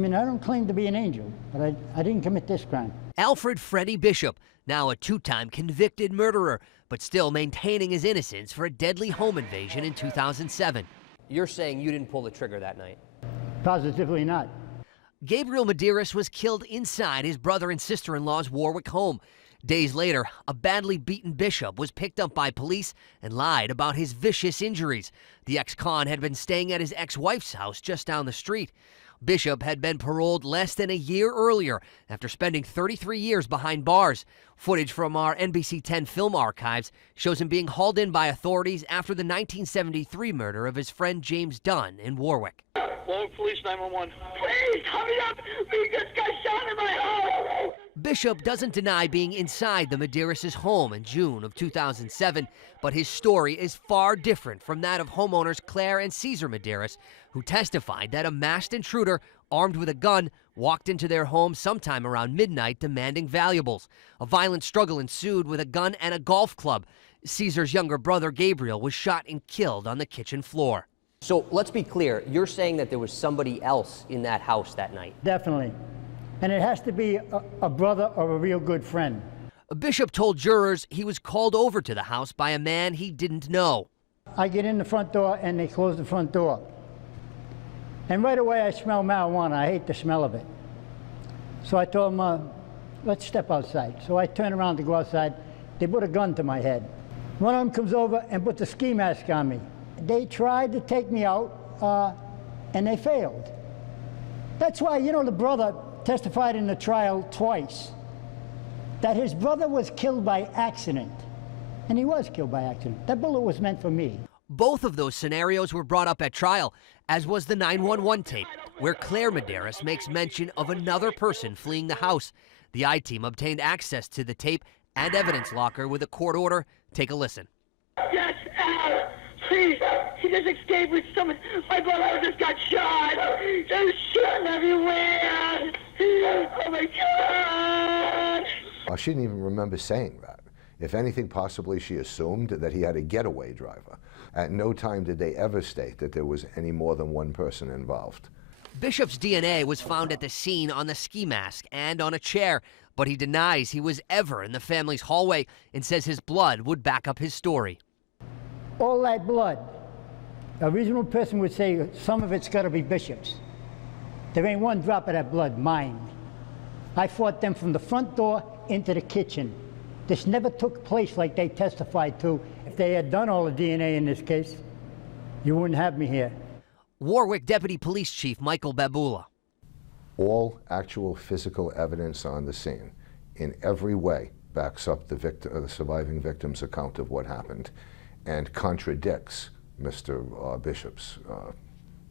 mean, I don't claim to be an angel, but I didn't commit this crime. Alfred Freddie Bishop, now a two-time convicted murderer, but still maintaining his innocence for a deadly home invasion in 2007. You're saying you didn't pull the trigger that night? Positively not. Gabriel Medeiros was killed inside his brother and sister-in-law's Warwick home. Days later, a badly beaten Bishop was picked up by police and lied about his vicious injuries. The ex-con had been staying at his ex-wife's house just down the street. Bishop had been paroled less than a year earlier after spending 33 years behind bars. Footage from our NBC 10 film archives shows him being hauled in by authorities after the 1973 murder of his friend James Dunn in Warwick. Warwick Police 911. Please, hurry up! We just got shot in my house! Bishop doesn't deny being inside the Medeiros' home in June of 2007, but his story is far different from that of homeowners Claire and Caesar Medeiros, who testified that a masked intruder armed with a gun walked into their home sometime around midnight demanding valuables. A violent struggle ensued with a gun and a golf club. Caesar's younger brother Gabriel was shot and killed on the kitchen floor. So let's be clear, you're saying that there was somebody else in that house that night? Definitely. And it has to be a brother or a real good friend. Bishop told jurors he was called over to the house by a man he didn't know. I get in the front door and they close the front door. And right away I smell marijuana. I hate the smell of it. So I told them, let's step outside. So I turn around to go outside. They put a gun to my head. One of them comes over and puts a ski mask on me. They tried to take me out and they failed. That's why, you know, the brother testified in the trial twice that his brother was killed by accident. And he was killed by accident. That bullet was meant for me. Both of those scenarios were brought up at trial, as was the 911 tape, where Claire Medeiros makes mention of another person fleeing the house. The I-team obtained access to the tape and evidence locker with a court order. Take a listen. Yes, Al! Please, he just escaped with someone. My brother just got shot. There's shooting everywhere. Oh my God! She didn't even remember saying that. If anything, possibly she assumed that he had a getaway driver. At no time did they ever state that there was any more than one person involved. Bishop's DNA was found at the scene on the ski mask and on a chair, but he denies he was ever in the family's hallway and says his blood would back up his story. All that blood, a reasonable person would say some of it's got to be Bishop's. There ain't one drop of that blood mine. I fought them from the front door into the kitchen. This never took place like they testified to. If they had done all the DNA in this case, you wouldn't have me here. Warwick Deputy Police Chief Michael Babula. All actual physical evidence on the scene in every way backs up the surviving victim's account of what happened and contradicts Mr. Bishop's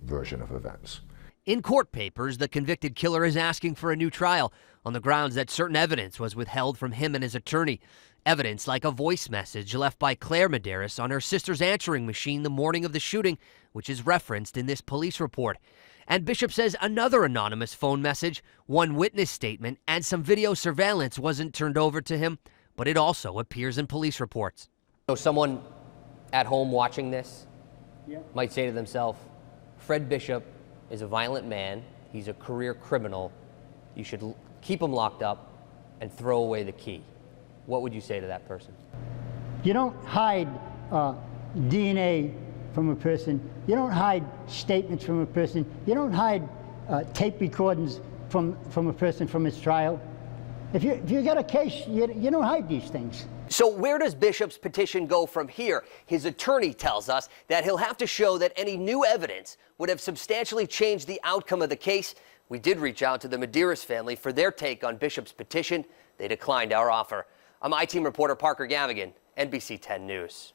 version of events. In court papers, the convicted killer is asking for a new trial on the grounds that certain evidence was withheld from him and his attorney. Evidence like a voice message left by Claire Medeiros on her sister's answering machine the morning of the shooting, which is referenced in this police report. And Bishop says another anonymous phone message, one witness statement, and some video surveillance wasn't turned over to him, but it also appears in police reports. So someone at home watching this might say to themselves, Fred Bishop is a violent man, he's a career criminal, you should keep him locked up and throw away the key. What would you say to that person? You don't hide DNA from a person. You don't hide statements from a person. You don't hide tape recordings from a person from his trial. If you got a case, you don't hide these things. So where does Bishop's petition go from here? His attorney tells us that he'll have to show that any new evidence would have substantially changed the outcome of the case. We did reach out to the Medeiros family for their take on Bishop's petition. They declined our offer. I'm I-team reporter Parker Gavigan, NBC 10 News.